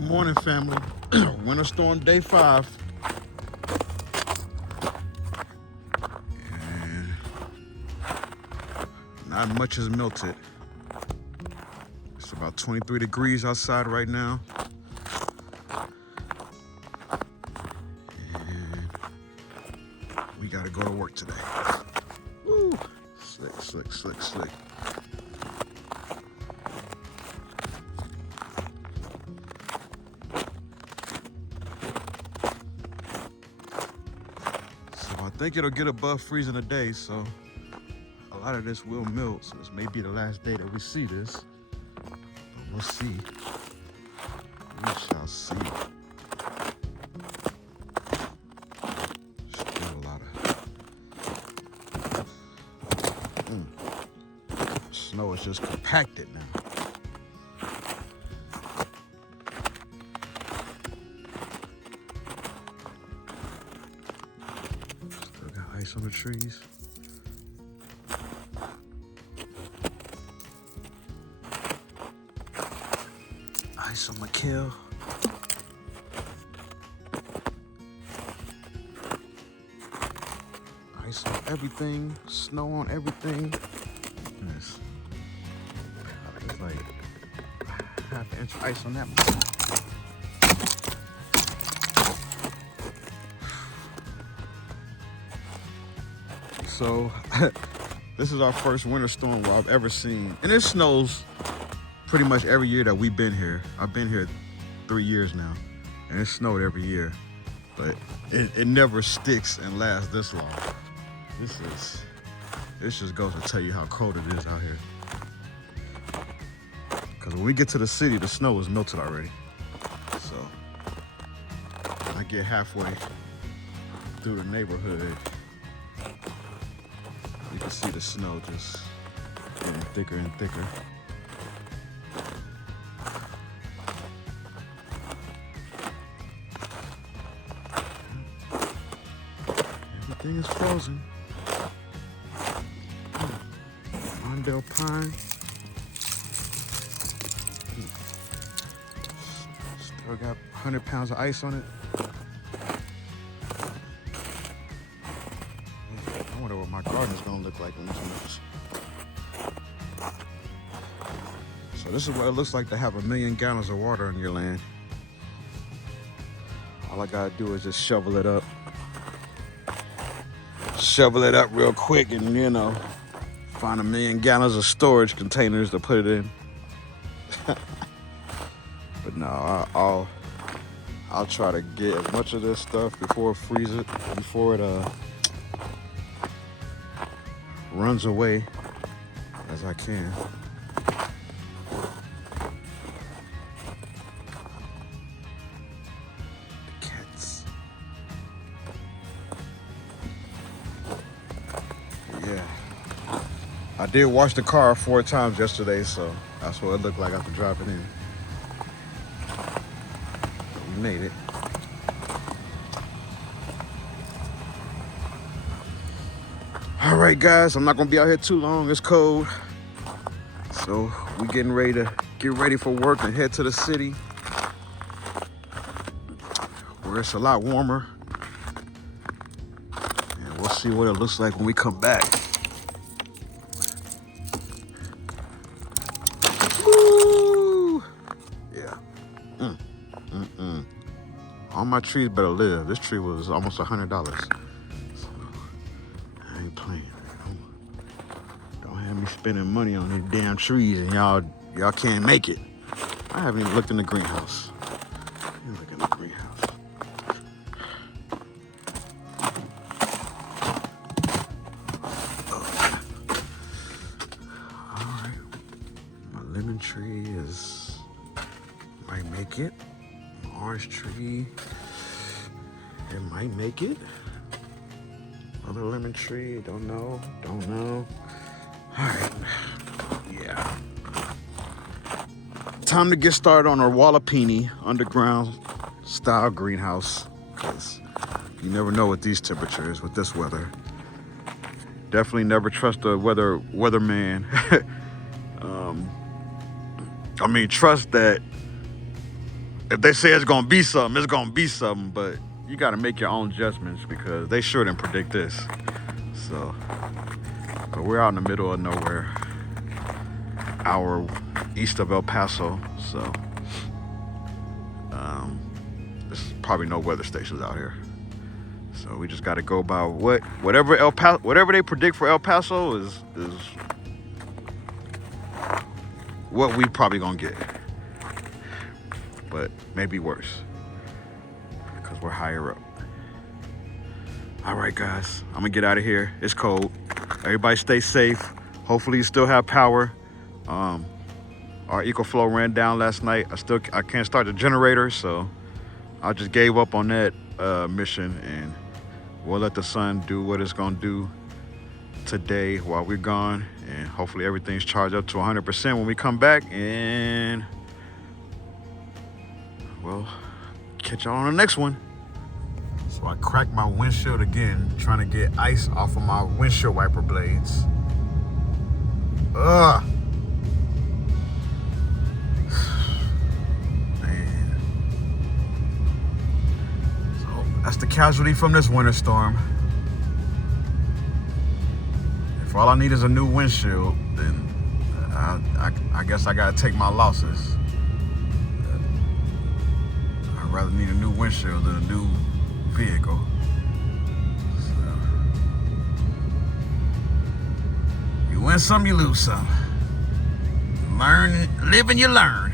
Good morning, family. Winter storm day 5. And not much has melted. It's about 23 degrees outside right now. And we gotta go to work today. Woo! Slick, slick, slick, slick. I think it'll get above freezing today, so a lot of this will melt. So this may be the last day that we see this. But we'll see. We shall see. Still a lot of snow is just compacted now. Ice on the trees. Ice on my kill. Ice on everything. Snow on everything. Yes. It's like half an inch of ice on that one. So this is our first winter storm I've ever seen. And it snows pretty much every year that we've been here. I've been here 3 years now, and it snowed every year. But it never sticks and lasts this long. This just goes to tell you how cold it is out here. Because when we get to the city, the snow is melted already. So when I get halfway through the neighborhood, you can see the snow just getting thicker and thicker. Everything is frozen. Mondale pine. Still got 100 pounds of ice on it. I wonder what my garden is gonna look like when this melts. So this is what it looks like to have 1 million gallons of water on your land. All I gotta do is just shovel it up. Shovel it up real quick and, you know, find 1 million gallons of storage containers to put it in. But no, I'll try to get as much of this stuff before it runs away as I can. The cats. Yeah. I did wash the car 4 times yesterday, so that's what it looked like after driving in. We made it. All right, guys, I'm not gonna be out here too long. It's cold, so we getting ready to get ready for work and head to the city, where it's a lot warmer. And we'll see what it looks like when we come back. Woo! Yeah. All my trees better live. This tree was almost $100. Playing. Don't have me spending money on these damn trees and y'all can't make it. I haven't even looked in the greenhouse. Let me look in the greenhouse. Alright. My lemon tree might make it. My orange tree, it might make it. Other lemon tree, don't know. All right, yeah. Time to get started on our Wallapini underground style greenhouse, because you never know with these temperatures, with this weather. Definitely never trust a weatherman. I mean, trust that if they say it's gonna be something, it's gonna be something. But you gotta make your own judgments because they sure didn't predict this. So, but we're out in the middle of nowhere, hour east of El Paso. So, there's probably no weather stations out here. So we just gotta go by whatever they predict for El Paso is what we probably gonna get. But maybe worse because we're higher up. All right, guys, I'm gonna get out of here. It's cold. Everybody stay safe. Hopefully you still have power. Our EcoFlow ran down last night. I can't start the generator, so I just gave up on that mission, and we'll let the sun do what it's gonna do today while we're gone, and hopefully everything's charged up to 100% when we come back, and we'll catch y'all on the next one. So I cracked my windshield again, trying to get ice off of my windshield wiper blades. Ugh. Man. So that's the casualty from this winter storm. If all I need is a new windshield, then I guess I gotta take my losses. I'd rather need a new windshield than a new vehicle. So, you win some, you lose some. Live and you learn.